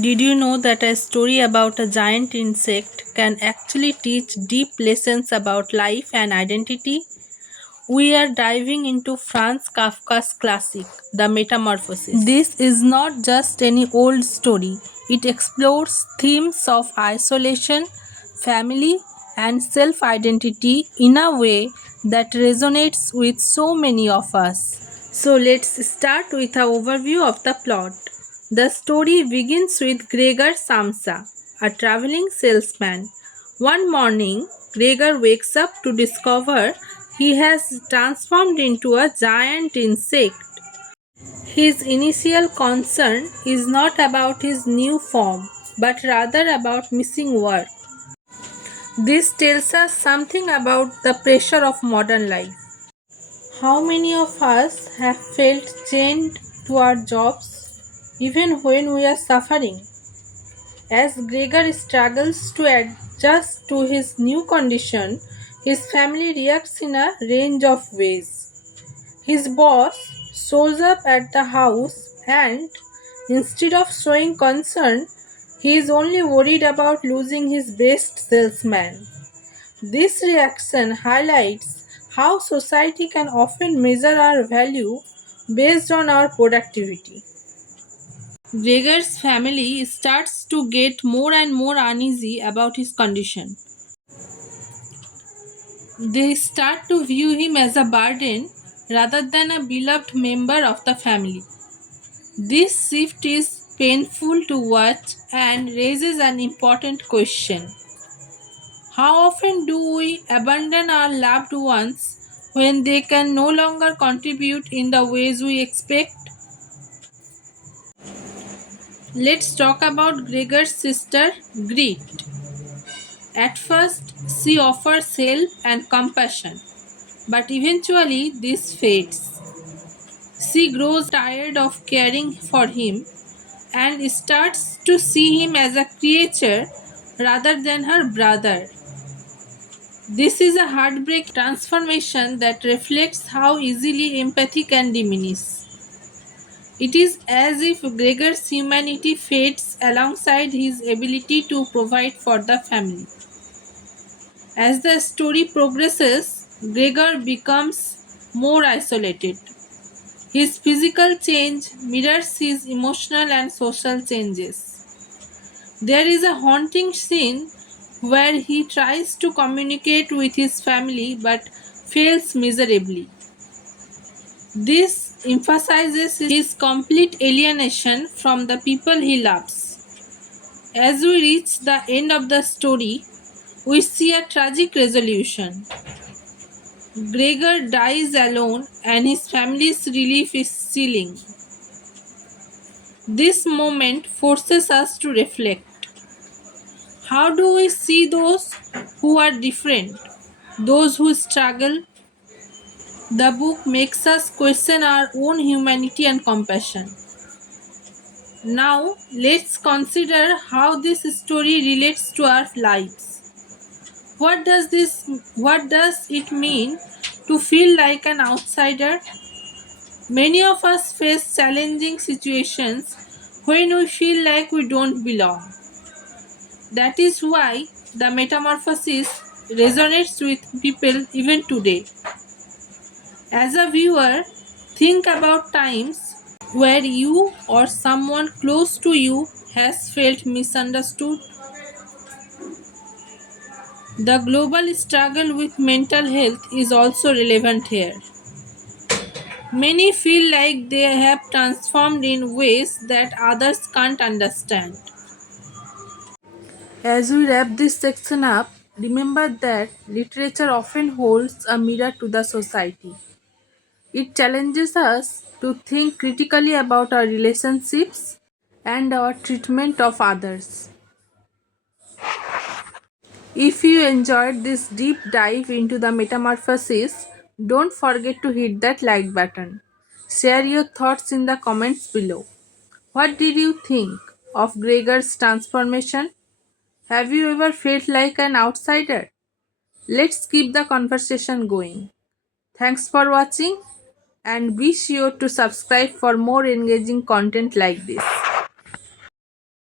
Did you know that a story about a giant insect can actually teach deep lessons about life and identity? We are diving into Franz Kafka's classic, The Metamorphosis. This is not just any old story, it explores themes of isolation, family, and self identity in a way that resonates with so many of us. So let's start with an overview of the plot. The story begins with Gregor Samsa, a traveling salesman. One morning, Gregor wakes up to discover he has transformed into a giant insect. His initial concern is not about his new form, but rather about missing work. This tells us something about the pressure of modern life. How many of us have felt chained to our jobs even when we are suffering? As Gregor struggles to adjust to his new condition, his family reacts in a range of ways. His boss shows up at the house and, instead of showing concern, he is only worried about losing his best salesman. This reaction highlights how society can often measure our value based on our productivity. Gregor's family starts to get more and more uneasy about his condition. They start to view him as a burden rather than a beloved member of the family. This shift is painful to watch and raises an important question. How often do we abandon our loved ones when they can no longer contribute in the ways we expect? Let's talk about Gregor's sister, Grit. At first, she offers help and compassion, but eventually this fades. She grows tired of caring for him and starts to see him as a creature rather than her brother. This is a heartbreaking transformation that reflects how easily empathy can diminish. It is as if Gregor's humanity fades alongside his ability to provide for the family. As the story progresses, Gregor becomes more isolated. His physical change mirrors his emotional and social changes. There is a haunting scene where he tries to communicate with his family but fails miserably. This emphasizes his complete alienation from the people he loves. As we reach the end of the story, we see a tragic resolution. Gregor dies alone and his family's relief is sealing. This moment forces us to reflect. How do we see those who are different, those who struggle? The book makes us question our own humanity and compassion. Now, let's consider how this story relates to our lives. What does it mean to feel like an outsider? Many of us face challenging situations when we feel like we don't belong. That is why the metamorphosis resonates with people even today. As a viewer, think about times where you or someone close to you has felt misunderstood. The global struggle with mental health is also relevant here. Many feel like they have transformed in ways that others can't understand. As we wrap this section up, remember that literature often holds a mirror to the society. It challenges us to think critically about our relationships and our treatment of others. If you enjoyed this deep dive into the metamorphosis, don't forget to hit that like button. Share your thoughts in the comments below. What did you think of Gregor's transformation? Have you ever felt like an outsider? Let's keep the conversation going. Thanks for watching and be sure to subscribe for more engaging content like this.